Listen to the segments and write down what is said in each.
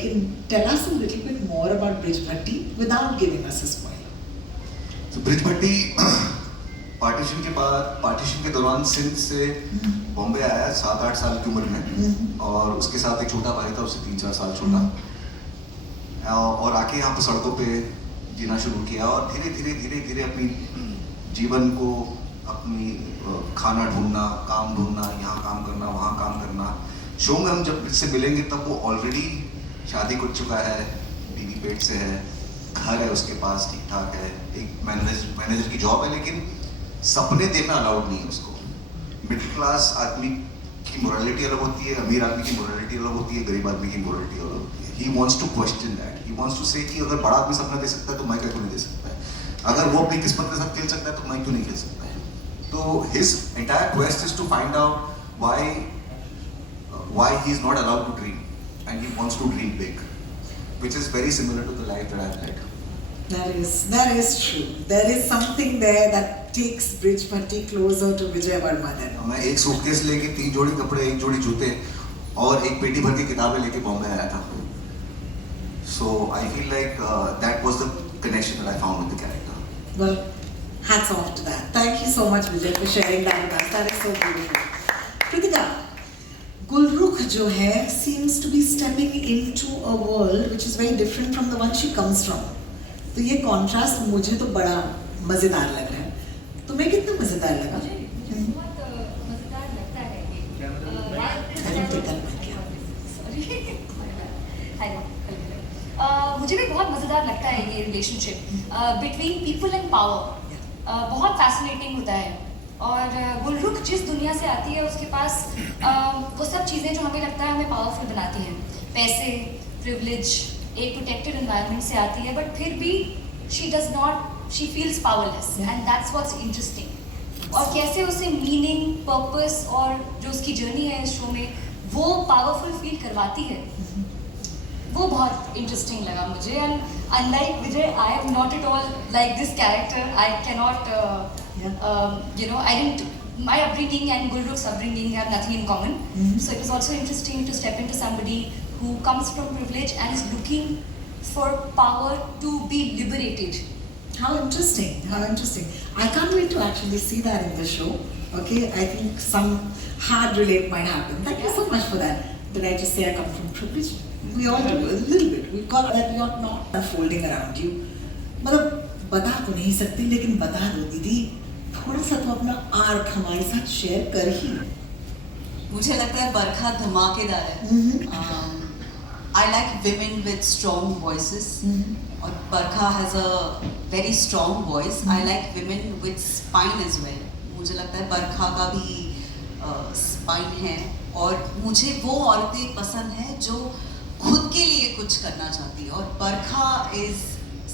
लेकिन tell us a little bit more about Brij Bhatti without giving us a spoiler. तो bridge भट्टी partition के बाद, partition के दौरान सिंध से बॉम्बे आया 7-8 साल की उम्र में, और उसके साथ एक छोटा भाई था, उससे 3-4 साल छोटा, और आके यहाँ पर सड़कों पे जीना शुरू किया और धीरे धीरे अपनी जीवन को, अपनी खाना ढूंढना, काम ढूंढना, यहाँ काम करना, वहाँ काम करना। शो में हम जब इससे मिलेंगे तब वो ऑलरेडी शादी कर चुका है, बीवी पेट से है, घर है उसके पास, ठीक ठाक है, एक मैनेजर की जॉब है, लेकिन सपने देखना अलाउड नहीं है उसको। मिडिल क्लास आदमी की मोरालिटी अलग होती है, अमीर आदमी की मोरालिटी अलग होती है, गरीब आदमी की मोरालिटी अलग होती है। He wants to question that, he wants to say कि अगर बड़ा आदमी सपना दे सकता है तो मैं क्यों नहीं दे सकता है, अगर वो अपनी किस्मत के साथ खेल सकता है तो मैं क्यों नहीं खेल सकता है। तो his entire quest is to find out why he is not allowed to dream, and he wants to dream big, which is very similar to the life that I've led. That is true. There is something there that takes Brij Bhatti closer to Vijay Varmanen. मैं एक suitcase लेके 3 जोड़ी कपड़े, 1 जोड़ी जूते और एक पेटी भर की किताबें लेके बॉम्बे आया था. So I feel like that was the connection that I found with the character. Well, hats off to that. Thank you so much, Vijay, for sharing that with us. That is so beautiful. Kritika, Gulrukh जो है seems to be stepping into a world which is very different from the one she comes from. तो ये contrast मुझे तो बड़ा मजेदार लग रहा है. तुम्हें कितना मजेदार लगा? मुझे बहुत मजेदार लगता है मुझे भी बहुत मजेदार लगता है ये relationship between people and power. बहुत फैसिनेटिंग होता है. और गुलरुख जिस दुनिया से आती है उसके पास वो सब चीज़ें जो हमें लगता है हमें पावरफुल बनाती हैं. पैसे, प्रिविलेज, एक प्रोटेक्टेड एनवायरनमेंट से आती है, बट फिर भी she feels powerless, and that's what's interesting. और कैसे उसे मीनिंग, पर्पस और जो उसकी जर्नी है इस शो में वो पावरफुल फील करवाती है, वो बहुत इंटरेस्टिंग लगा मुझे. And unlike Vijay, I am not at all like this character. I cannot I didn't, my upbringing and Gulrukh's upbringing have nothing in common. So it was also interesting to step into somebody who comes from privilege and is looking for power to be liberated. How interesting, how interesting. I can't wait to actually see that in the show. Okay, I think some hard relate might happen. Thank you so much for that. Did I just say I come from privilege? We all do, a little bit. We've got that we are not unfolding around you. मतलब बता तो नहीं सकती, लेकिन बता दो दीदी, थोड़ा सा तो अपना आर्क हमारे साथ शेयर कर ही. मुझे लगता है बरखा धमाकेदार है. I like women with strong voices. और बरखा has a very strong voice. I like women with spine as well. मुझे लगता है बरखा का भी spine है, और मुझे वो औरतें पसंद हैं जो खुद के लिए कुछ करना चाहती है. और बरखा is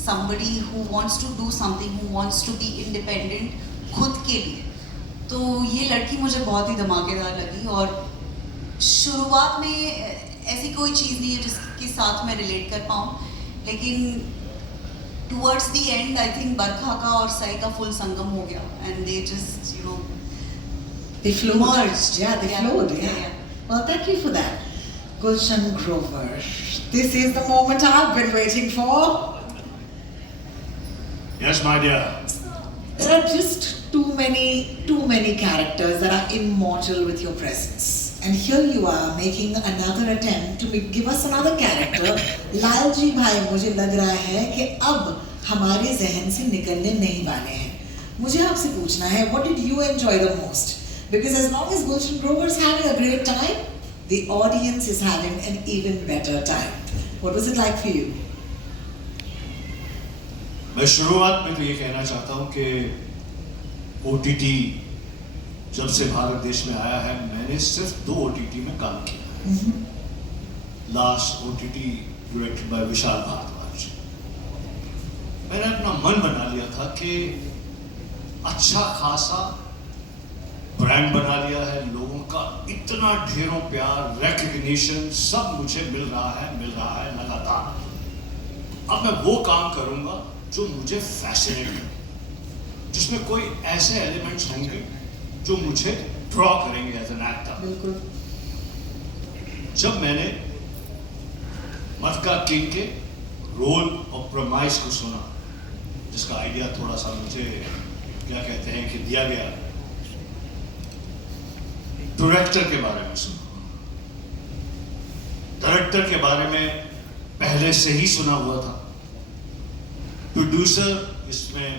somebody who wants to do something, who wants to be independent खुद के लिए. तो ये लड़की मुझे बहुत ही धमाकेदार लगी. और शुरुआत में ऐसी कोई चीज़ नहीं है जिसके साथ मैं रिलेट कर पाऊँ, लेकिन towards the end I think Barkha का और साई का फुल संगम हो गया, and they just they flowed. They flowed. Well, thank you for that. Gulshan Grover, this is the moment I've been waiting for. Yes, my dear. There are just too many characters that are immortal with your presence. And here you are making another attempt to give us another character. Lalji भाई, मुझे लग रहा है कि अब हमारे जहन से निकलने नहीं वाले हैं. मुझे आपसे पूछना है, what did you enjoy the most? Because as long as Gulshan Grover is having a great time, the audience is having an even better time. What was it like for you? मैं शुरुआत में तो ये कहना चाहता हूँ कि OTT जब से भारत देश में आया है, मैंने सिर्फ 2 OTT में काम किया. Last OTT directed by Vishal Bhardwaj. मैंने अपना मन बना लिया था कि अच्छा खासा ब्रांड बना लिया है, लोगों का इतना ढेरों प्यार, रिकग्निशन सब मुझे मिल रहा है लगातार. अब मैं वो काम करूंगा जो मुझे फैसिनेट करे, जिसमें कोई ऐसे एलिमेंट्स होंगे जो मुझे ड्रॉ करेंगे एज एन एक्टर. बिल्कुल. जब मैंने मटका किंग के रोल और प्रमाइस को सुना, जिसका आइडिया थोड़ा सा मुझे क्या कहते हैं कि दिया गया। डायरेक्टर के बारे में सुना, डायरेक्टर के बारे में पहले से ही सुना हुआ था। प्रोड्यूसर इसमें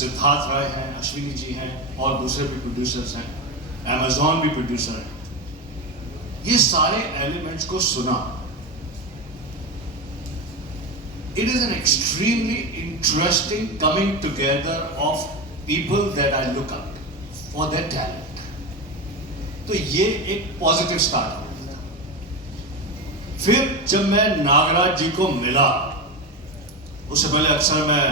सिद्धार्थ राय हैं, अश्विनी जी हैं और दूसरे भी प्रोड्यूसर्स हैं, Amazon भी प्रोड्यूसर है। ये सारे एलिमेंट्स को सुना। It is an extremely interesting coming together of people that I look up for their talent. तो ये एक पॉजिटिव स्टार्ट हो गया था। फिर जब मैं नागराज जी को मिला, उससे पहले अक्सर मैं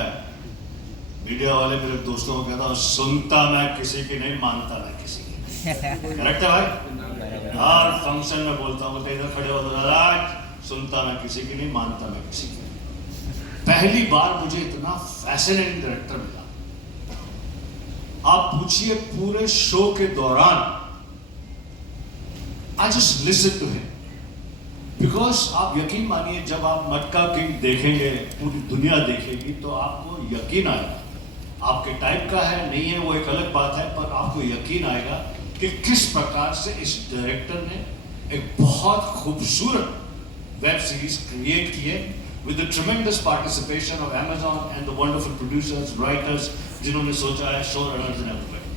मीडिया वाले मेरे दोस्तों को कहता हूँ, सुनता मैं किसी की नहीं, मानता मैं किसी की। करेक्ट है भाई? हर फंक्शन में बोलता हूँ, तो इधर खड़े हो तो नागराज, सुनता मैं किसी की नहीं, मानता मैं किसी की। पहली बार मुझे इतना फैसिनेटिंग डायरेक्टर मिला। आप पूछिए पूरे शो के दौरान I just listen to him, because आप यकीन मानिए जब आप मटका किंग देखेंगे, पूरी दुनिया देखेगी, तो आपको यकीन आएगा, आपके टाइप का है नहीं है वो एक अलग बात है, पर आपको यकीन आएगा कि किस प्रकार से इस डायरेक्टर ने एक बहुत खूबसूरत वेब सीरीज क्रिएट की है with the tremendous participation of Amazon and the wonderful producers, writers, जिन्होंने सोचा है, showrunners and everybody.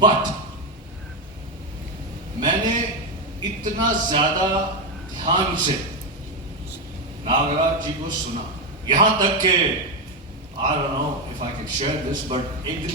But मैंने इतना ज्यादा ध्यान से नागराज जी को सुना, यहाँ तक के I don't know if I can share this, but एक दिन